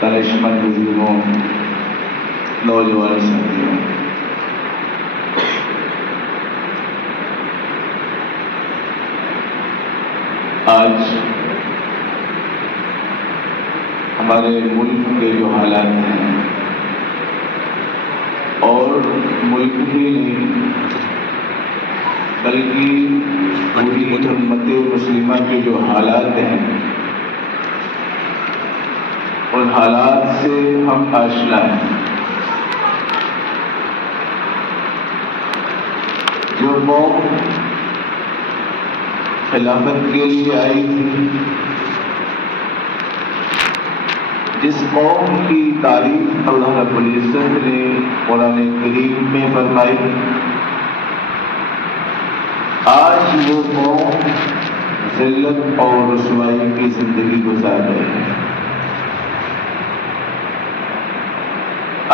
دانشمند بزرگوں، نوجوان ساتھیوں، آج ہمارے ملک کے جو حالات ہیں اور ملک ہی نہیں بلکہ پوری امت مسلمہ کے جو حالات ہیں ان حالات سے ہم آشنا ہیں۔ جو قوم خلافت کے لیے آئی تھی، جس قوم کی تعریف اللہ رب العزت نے قرآن کریم میں فرمائی، آج وہ قوم ذلت اور رسوائی کی زندگی گزار رہی ہے۔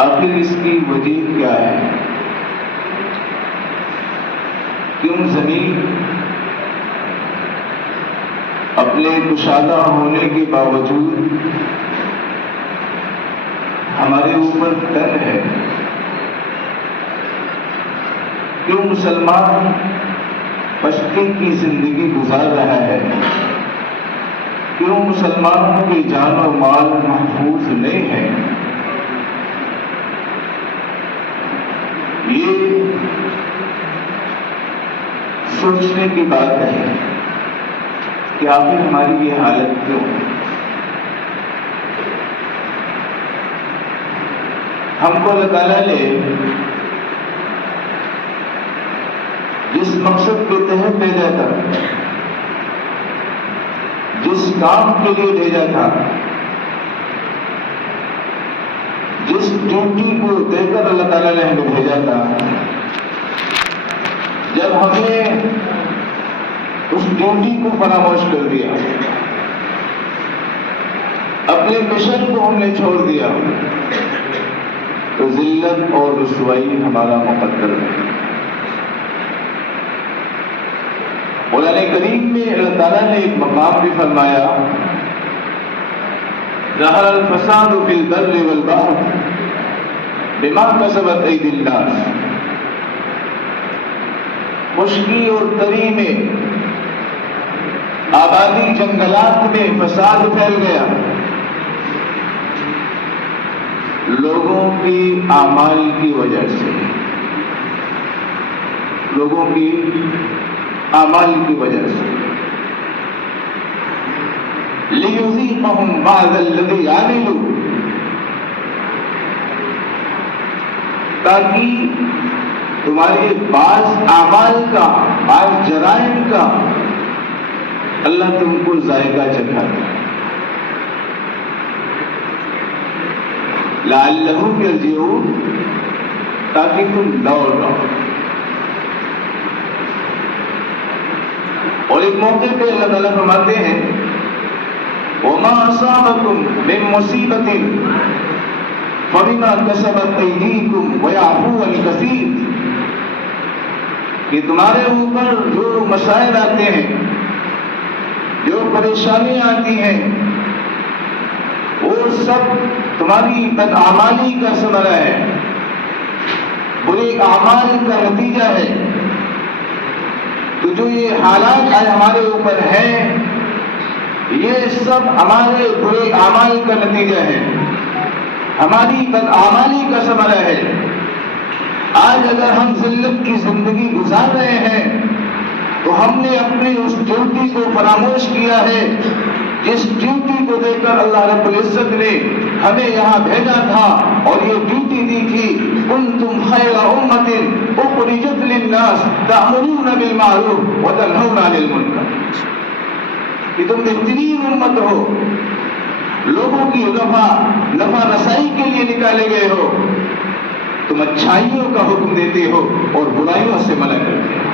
آخر اس کی وجہ کیا ہے؟ کیوں زمین اپنے کشادہ ہونے کے باوجود ہمارے اوپر تنگ ہے؟ کیوں مسلمان پستی کی زندگی گزار رہا ہے؟ کیوں مسلمانوں کی جان و مال محفوظ نہیں ہے؟ یہ سوچنے کی بات ہے کہ آخر ہماری یہ حالت کیوں؟ ہم کو اللہ تعالیٰ نے جس مقصد کے تحت بھیجا تھا، جس کام کے لیے بھیجا تھا، جس ڈیوٹی کو دے کر اللہ تعالیٰ نے ہمیں بھیجا تھا، جب ہم نے اس ڈیوٹی کو فراموش کر دیا، اپنے مشن کو ہم نے چھوڑ دیا، تو ذلت اور رسوائی ہمارا مقدر ہے۔ قرآن کریم میں اللہ تعالیٰ نے ایک مقام بھی فرمایا، ظہر الفساد فی البر والبحر بما کسبت ایدی الناس۔ خشکی اور تری میں، آبادی جنگلات میں فساد پھیل گیا، لوگوں کی اعمال کی وجہ سے، لوگوں کی اعمال کی وجہ سے۔ لِيُذِيقَهُمْ بَعْضَ الَّذِي عَمِلُوا، تاکہ تمہارے بعض اعمال کا، بعض جرائم کا اللہ تم کو ذائقہ چکھا دے، لعلہم یرجعون، تاکہ تم لوٹ آؤ۔ اور ایک موقع پہ اللہ تعالیٰ فرماتے ہیں، وَمَا أَصَابَكُم مِّن مُّصِيبَةٍ فَبِمَا كَسَبَتْ أَيْدِيكُمْ وَيَعْفُو عَن كَثِيرٍ، کہ تمہارے اوپر جو مسائل آتے ہیں، جو پریشانیاں آتی ہیں، وہ سب تمہاری بدعمالی کا ثمرہ ہے، برے اعمال کا نتیجہ ہے۔ تو جو یہ حالات آج ہمارے اوپر ہیں، یہ سب ہمارے برے اعمال کا نتیجہ ہے، ہماری بدعمالی کا ثمرہ ہے۔ آج اگر ہم ذلت کی زندگی گزار رہے ہیں تو ہم نے اپنی اس ڈیوٹی کو فراموش کیا ہے، جس ڈیوٹی کو دے کر اللہ رب العزت نے ہمیں یہاں بھیجا تھا، اور یہ ڈیوٹی دی تھی، کنتم خیر امۃ اخرجت للناس تأمرون بالمعروف وتنہون عن المنکر، کہ تم بہترین امت ہو، لوگوں کی نفع رسائی کے لیے نکالے گئے ہو، تم اچھائیوں کا حکم دیتے ہو اور برائیوں سے منع کرتے ہو۔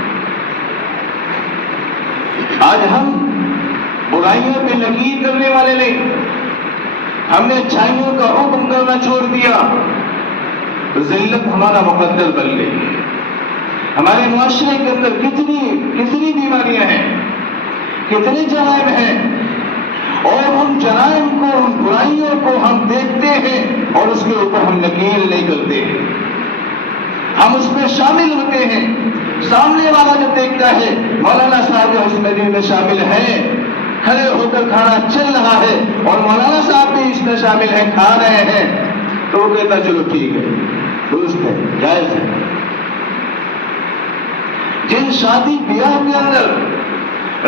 آج ہم برائیوں پہ نکیر کرنے والے نہیں، ہم نے اچھائیوں کا حکم کرنا چھوڑ دیا، تو ذلت ہمارا مقدر بن گئی۔ ہمارے معاشرے کے اندر کتنی بیماریاں ہیں، کتنے جرائم ہیں، اور ان جرائم کو ہیں اور اس کے اوپر ہم نکیر نہیں کرتے، ہم اس میں شامل ہوتے ہیں۔ سامنے والا جو دیکھتا ہے مولانا صاحب جو اس مجلس میں شامل ہیں، کھڑے ہو کر کھانا چل رہا ہے اور مولانا صاحب بھی اس میں شامل ہیں، کھا رہے ہیں، تو وہ کہتا چلو ٹھیک ہے، درست ہے، جائز ہے۔ جن شادی بیاہ کے اندر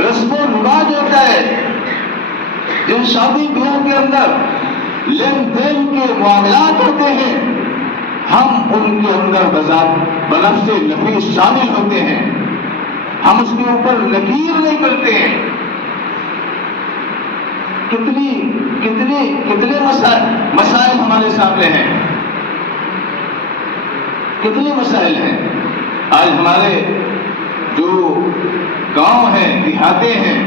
رسم و رواج ہوتا ہے، جن شادی بیاہ کے اندر لین دین کے معاملات ہوتے ہیں، ہم ان کے اندر بنفس نفیس شامل ہوتے ہیں، ہم اس کے اوپر نکیر نہیں کرتے ہیں۔ کتنے مسائل ہمارے سامنے ہیں، کتنے مسائل ہیں۔ آج ہمارے جو گاؤں ہیں، دیہاتے ہیں،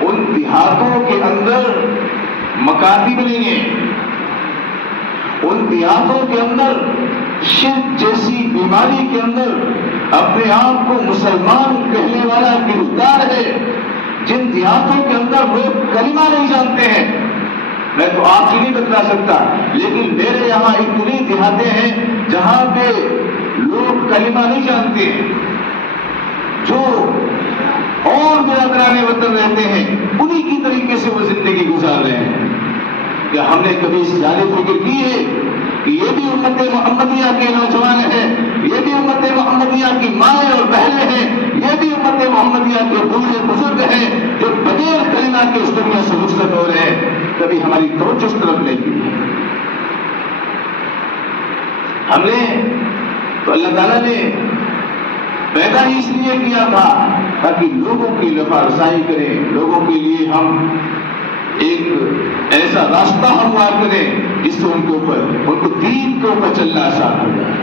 ان دیہاتوں کے اندر مکاتب نہیں ہیں، ان دیہاتوں کے اندر شرک جیسی بیماری کے اندر اپنے آپ کو مسلمان کہنے والا گرفتار ہے۔ جن دیہاتوں کے اندر لوگ کلمہ نہیں جانتے ہیں، میں تو آپ سے نہیں بتلا سکتا، لیکن میرے یہاں اتنی دیہاتیں ہیں جہاں پہ لوگ کلمہ نہیں جانتے ہیں، جو اور برادران وطن رہتے ہیں انہی کی طریقے سے وہ زندگی گزار رہے ہیں۔ کیا ہم نے کبھی اس جانب فکر کی ہے کہ یہ بھی امت محمدیہ کے نوجوان ہیں، یہ بھی امت محمدیہ کی مائیں اور بہنیں ہیں، یہ بھی امت محمدیہ کے بوڑھے بزرگ ہیں جو بغیر کلمہ کے اس دنیا سے رخصت ہو رہے ہیں؟ کبھی ہماری توجہ اس طرف نہیں کی۔ ہم نے تو اللہ تعالیٰ نے پیدا ہی اس لیے کیا تھا تاکہ لوگوں کی نفع رسائی کریں، لوگوں کے لیے ہم ایک ایسا راستہ ہموار کریں جس سے ان کو دین کے اوپر چلنا آسان ہو جائے۔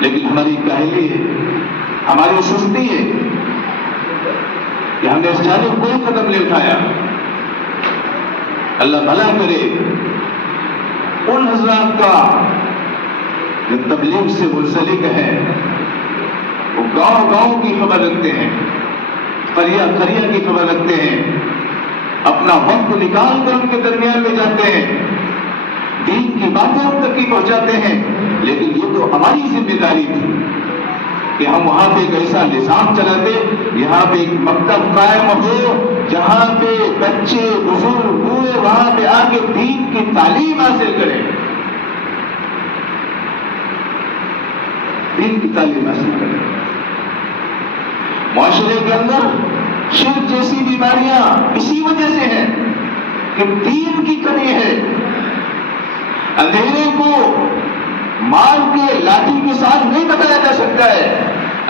لیکن ہماری کاہلی ہے، ہماری سستی ہے کہ ہم نے اس جانب کوئی قدم نہیں اٹھایا۔ اللہ بھلا کرے ان حضرات کا جو تبلیغ سے منسلک ہے، وہ گاؤں گاؤں کی خبر رکھتے ہیں، قریہ قریہ کی خبر رکھتے ہیں، اپنا وقت نکال کر ان کے درمیان میں جاتے ہیں، دین کی باتیں ان تک کی پہنچاتے ہیں۔ لیکن یہ تو ہماری ذمہ داری تھی کہ ہم وہاں پہ ایک ایسا نظام چلاتے، یہاں پہ ایک مکتب قائم ہو جہاں پہ بچے بزرگ بوڑھے وہاں پہ آ کے دین کی تعلیم حاصل کریں، دین کی تعلیم حاصل کریں۔ معاشرے کے اندر شرک جیسی بیماریاں اسی وجہ سے ہیں کہ دین کی کمی ہے۔ اندھیرے کو مار کے لاٹھی کے ساتھ نہیں بتایا جا سکتا ہے،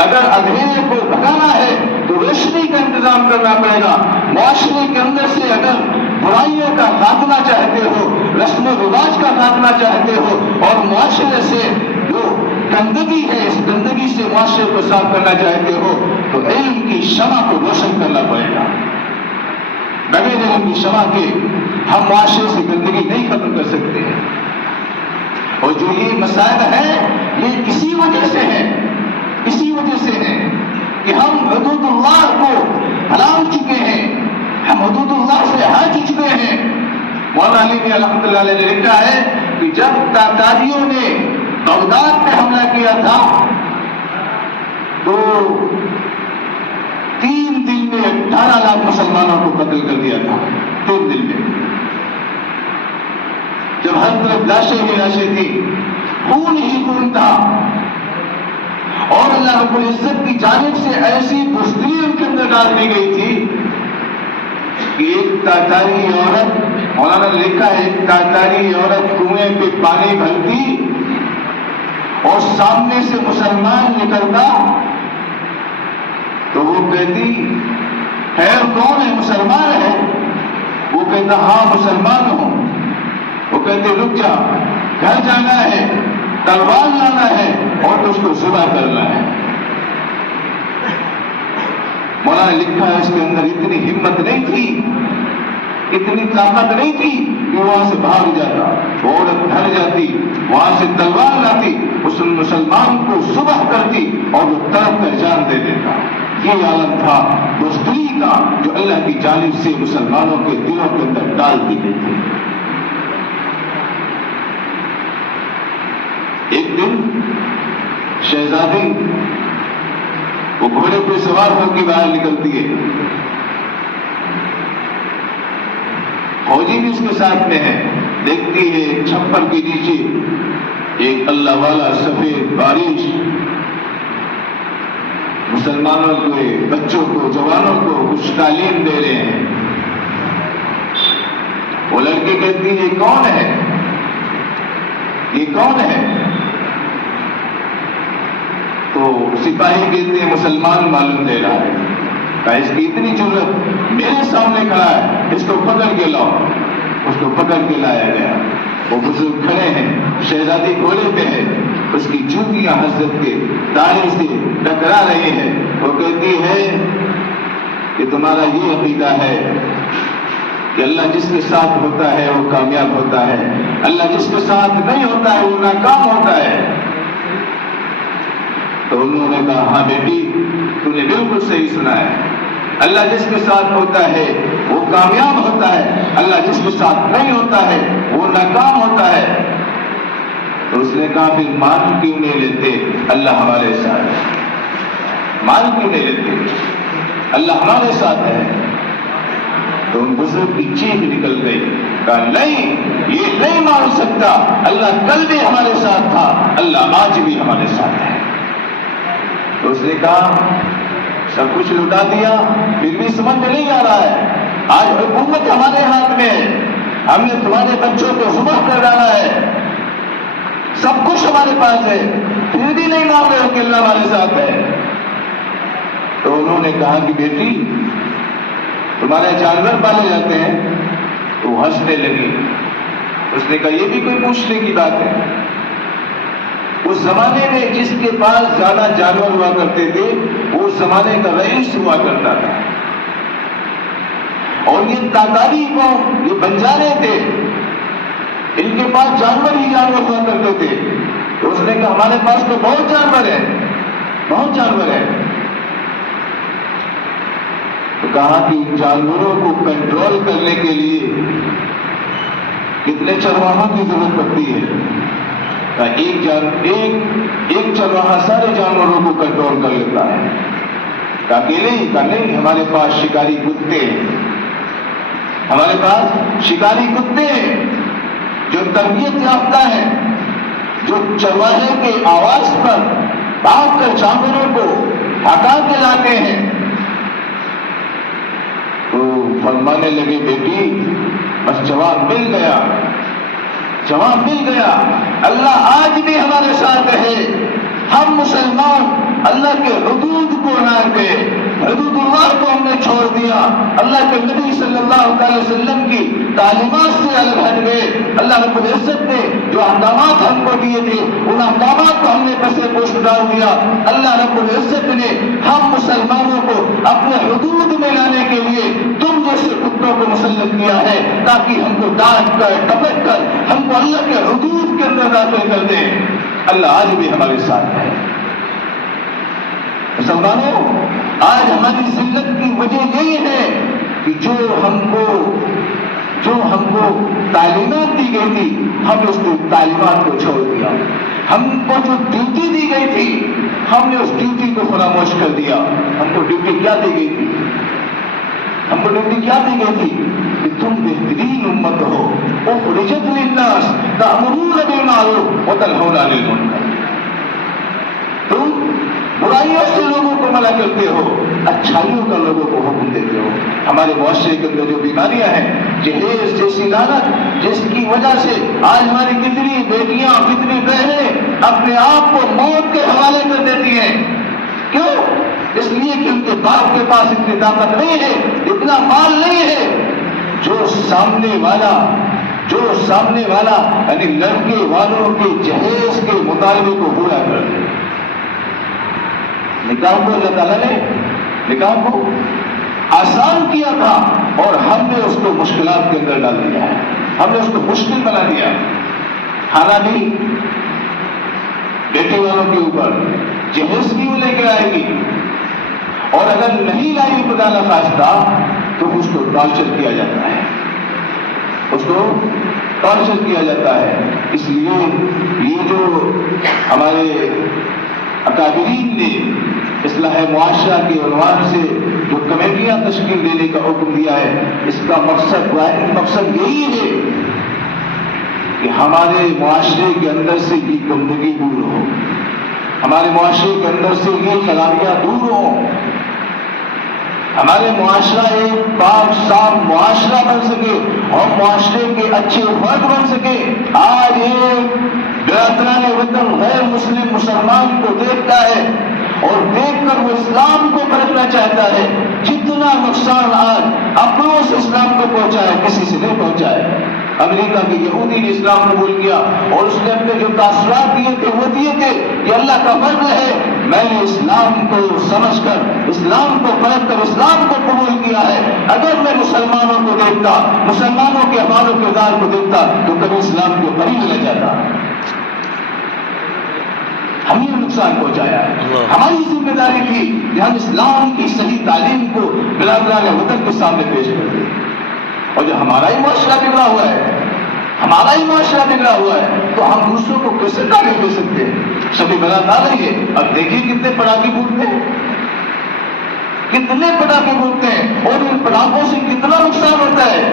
اگر اندھیرے کو بھگانا ہے تو روشنی کا انتظام کرنا پڑے گا۔ معاشرے کے اندر سے اگر برائیوں کا خاتمہ چاہتے ہو، رسم و رواج کا خاتمہ چاہتے ہو، اور معاشرے سے جو گندگی ہے اس گندگی سے معاشرے کو صاف کرنا چاہتے ہو، تو علم کی شمع کو روشن کرنا پڑے گا۔ بغیر علم کی شمع کے ہم معاشرے سے گندگی نہیں ختم کر سکتے ہیں۔ اور جو یہ مسائل ہیں یہ اسی وجہ سے ہیں کہ ہم حدود اللہ کو ہلال چکے ہیں، ہم حدود اللہ سے ہٹ چکے ہیں۔ مولانا علی نے الحمدللہ علیہ نے لکھا ہے کہ جب تاتاریوں نے بغداد پہ حملہ کیا تھا تو 3 دن میں 18 لاکھ مسلمانوں کو قتل کر دیا تھا، 3 دن میں، جب ہر طرف لاشیں ہی لاشیں تھی، خون ہی خون تھا، اور اللہ رب العزت کی جانب سے ایسی بزدلی ان کے اندر ڈال دی گئی تھی کہ ایک تاتاری عورت، مولانا نے لکھا ہے، ایک تاتاری عورت کنویں پہ پانی بھرتی اور سامنے سے مسلمان نکلتا تو وہ کہتی خیر کون ہے؟ مسلمان ہے؟ وہ کہتا ہاں مسلمان ہوں۔ وہ کہتے رک جا، گھر جانا ہے، تلوار لانا ہے اور اس کو ذبح کرنا ہے۔ مولانا نے لکھا ہے اس کے اندر اتنی ہمت نہیں تھی، اتنی طاقت نہیں تھی کہ وہاں سے بھاگ جاتا، وہ عورت گھر جاتی، وہاں سے تلوار لاتی، اس مسلمان کو ذبح کرتی اور وہ تڑپ کر جان دے دیتا۔ یہ عالم تھا بزدلی کا جو اللہ کی جانب سے مسلمانوں کے دلوں کے اندر ڈال دی گئی تھی۔ ایک دن شہزادی وہ گھوڑے پہ سوار ہو کے باہر نکلتی ہے، فوجی بھی اس کے ساتھ میں ہے، دیکھتی ہے چھپر کے نیچے ایک اللہ والا سفید بارش مسلمانوں کے بچوں کو جوانوں کو کچھ تعلیم دے رہے ہیں۔ وہ لڑکی کہتی ہے یہ کون ہے، یہ کون ہے؟ تو سپاہی کہتے ہیں مسلمان معلوم دے رہا ہے، کہا اس کی اتنی جرأت میرے سامنے کھڑا ہے، اس کو پکڑ کے لاؤ۔ اس کو پکڑ کے لایا گیا، وہ بزرگ کھڑے ہیں، شہزادی گھوڑے پہ ہے، اس کی جوتیاں حضرت کے داڑھی سے ٹکرا رہی ہے۔ وہ کہتی ہے کہ تمہارا یہ عقیدہ ہے کہ اللہ جس کے ساتھ ہوتا ہے وہ کامیاب ہوتا ہے، اللہ جس کے ساتھ نہیں ہوتا ہے وہ ناکام ہوتا ہے۔ تو انہوں نے کہا ہاں بیٹی تو نے بالکل صحیح سنا ہے، اللہ جس کے ساتھ ہوتا ہے وہ کامیاب ہوتا ہے، اللہ جس کے ساتھ نہیں ہوتا ہے وہ ناکام ہوتا ہے۔ تو اس نے کہا پھر مان کیوں نہیں لیتے اللہ ہمارے ساتھ ہے، مان کیوں نہیں لیتے اللہ ہمارے ساتھ ہے؟ تو ان بزرگ کی چیخ نکل گئی، کہا نہیں یہ نہیں مان سکتا، اللہ کل بھی ہمارے ساتھ تھا، اللہ آج بھی ہمارے ساتھ ہے۔ تو اس نے کہا سب کچھ لٹا دیا پھر بھی سمجھ میں نہیں آ رہا ہے، آج حکومت ہمارے ہاتھ میں ہے، ہم نے تمہارے بچوں کو ذبح کر ڈالا ہے، سب کچھ ہمارے پاس ہے، پھر بھی نہیں مان رہے ہو کہ اللہ ہمارے ساتھ ہے۔ تو انہوں نے کہا کہ بیٹی تمہارے جانور پالے جاتے ہیں؟ تو وہ ہنسنے لگی۔ اس نے کہا یہ بھی کوئی پوچھنے کی بات ہے، اس زمانے میں جس کے پاس زیادہ جانور ہوا کرتے تھے وہ اس زمانے کا رئیس ہوا کرتا تھا، اور یہ تاتاری قوم یہ بنجارے تھے، ان کے پاس جانور ہی جانور ہوا کرتے تھے۔ تو اس نے کہا ہمارے پاس تو بہت جانور ہیں، بہت جانور ہیں۔ تو کہا کہ ان جانوروں کو کنٹرول کرنے کے لیے کتنے چرواہوں کی ضرورت پڑتی ہے؟ ایک چرواہا سارے جانوروں کو کنٹرول کر لیتا ہے۔ کہ اکیلے ہی کا نہیں، ہمارے پاس شکاری کتے ہیں، ہمارے پاس شکاری کتے ہیں جو تربیت یافتہ ہیں، جو چرواہے کے آواز پر بھاگ کر جانوروں کو ہٹا کے لاتے ہیں۔ تو فرمانے لگے بیٹی بس جواب مل گیا، جواب مل گیا، اللہ آج بھی ہمارے ساتھ رہے، ہم مسلمان اللہ کے حدود کو نہ گئے، حدود اللہ کو ہم نے چھوڑ دیا، اللہ کے نبی صلی اللہ علیہ وسلم کی تعلیمات سے الگ ہٹ گئے، اللہ رب العزت نے جو احکامات ہم کو دیے تھے ان احکامات کو ہم نے پسے پوش ڈال دیا۔ اللہ رب العزت نے ہم مسلمانوں کو اپنے حدود میں لانے کے لیے تم جیسے کتوں کو مسلط کیا ہے تاکہ ہم کو ڈانٹ کر ٹپک کر ہم کو اللہ کے حدود کے اندر داخل کر دیں۔ اللہ آج بھی ہمارے ساتھ ہے۔ مسلمانوں آج ہماری ذلت کی وجہ یہی ہے کہ جو ہم کو تعلیمات دی گئی تھی ہم نے اس کو تعلیمات کو چھوڑ دیا، ہم کو جو ڈیوٹی دی گئی تھی ہم نے اس ڈیوٹی کو فراموش کر دیا۔ ہم کو ڈیوٹی کیا دی گئی تھی؟ ہم کو ڈیوٹی کیا دی گئی تھی کہ تم بہترین امت ہو، اخرجت للناس تأمرون بالمعروف وتنہون عن المنکر، تم برائیوں سے لوگوں کو منع کرتے ہو، اچھائیوں کا لوگوں کو حکم دیتے ہو۔ ہمارے معاشرے کے اندر جو بیماریاں ہیں، جہیز جیسی لعنت جس کی وجہ سے آج ہماری کتنی بیٹیاں کتنی بہنیں اپنے آپ کو موت کے حوالے کر دیتی ہیں، کیوں؟ اس لیے کہ ان کے باپ کے پاس اتنی طاقت نہیں ہے، اتنا مال نہیں ہے، جو سامنے والا یعنی لڑکے والوں کے جہیز کے مطالبے کو پورا کر دے۔ نکاح کو اللہ تعالیٰ نے نکاح کو آسان کیا تھا اور ہم نے اس کو مشکلات کے اندر ڈال دیا ہے، ہم نے اس کو مشکل بنا دیا۔ کھانا بھی بیٹی والوں کے اوپر جہیز کیوں لے کے آئے گی، اور اگر نہیں لائی خدا نخواستہ تو اس کو ٹارچر کیا جاتا ہے، اس کو ٹارچر کیا جاتا ہے۔ اس لیے یہ جو ہمارے اکابرین نے اصلاح معاشرہ کے عنوان سے جو کمیٹیاں تشکیل دینے کا حکم دیا ہے، اس کا مقصد یہی ہے کہ ہمارے معاشرے کے اندر سے یہ گندگی دور ہو، ہمارے معاشرے کے اندر سے یہ خرابیاں دور ہوں، ہمارے معاشرہ ایک پاک صاف معاشرہ بن سکے اور معاشرے کے اچھے فرد بن سکے۔ آج ایک برادران وطن غیر مسلم مسلمان کو دیکھتا ہے اور دیکھ کر وہ اسلام کو پرکھنا چاہتا ہے، جتنا نقصان آج اپنوں سے اسلام کو پہنچا ہے کسی سے نہیں پہنچا ہے۔ امریکہ کے یہودی نے اسلام قبول کیا اور اس نے اپنے جو تاثرات دیے تھے وہ دیے تھے، یہ اللہ کا فضل ہے، میں نے اسلام کو سمجھ کر، اسلام کو پرکھ کر اسلام کو قبول کیا ہے۔ اگر میں مسلمانوں کو دیکھتا، مسلمانوں کے اعمال و کردار کو دیکھتا تو کبھی اسلام کے قریب نہ جاتا۔ ہم یہ نقصان پہنچایا ہے، ہماری ذمہ داری تھی کہ ہم اسلام کی صحیح تعلیم کو برادران وطن کے سامنے پیش کر دیں، اور جو ہمارا ہی معاشرہ بگڑا ہوا ہے، ہمارا ہی معاشرہ بگڑا ہوا ہے، تو ہم دوسروں کو کیسے تعلیم دے سکتے ہیں؟ سبھی برات آ رہی ہے، اب دیکھیے کتنے پٹاخے پھوٹتے ہیں، کتنے پٹاخے پھوٹتے ہیں، اور ان پٹاخوں سے کتنا نقصان ہوتا ہے۔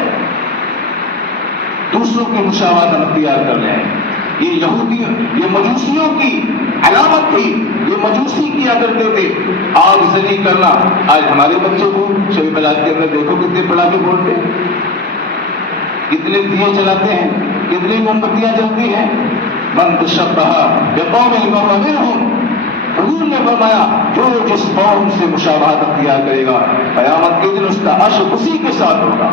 دوسروں کی مشاورت ہم اختیار کر رہے ہیں۔ یہ یہودیوں، یہ مجوسیوں کی علامت تھی، یہ مجوسی کیا کرتے تھے آگ زنی کرنا۔ آج ہمارے بچوں کو شبِ برات کے اندر دیکھو کتنے پٹاخے پھوڑتے ہیں، کتنے دیے چلاتے ہیں، کتنی موم بتیاں جلتی ہیں۔ من تشبہ بقوم فہو منہم، حضور نے فرمایا جو جس قوم سے مشابہت اختیار کرے گا قیامت کے دن اس کا حشر اسی کے ساتھ ہوگا۔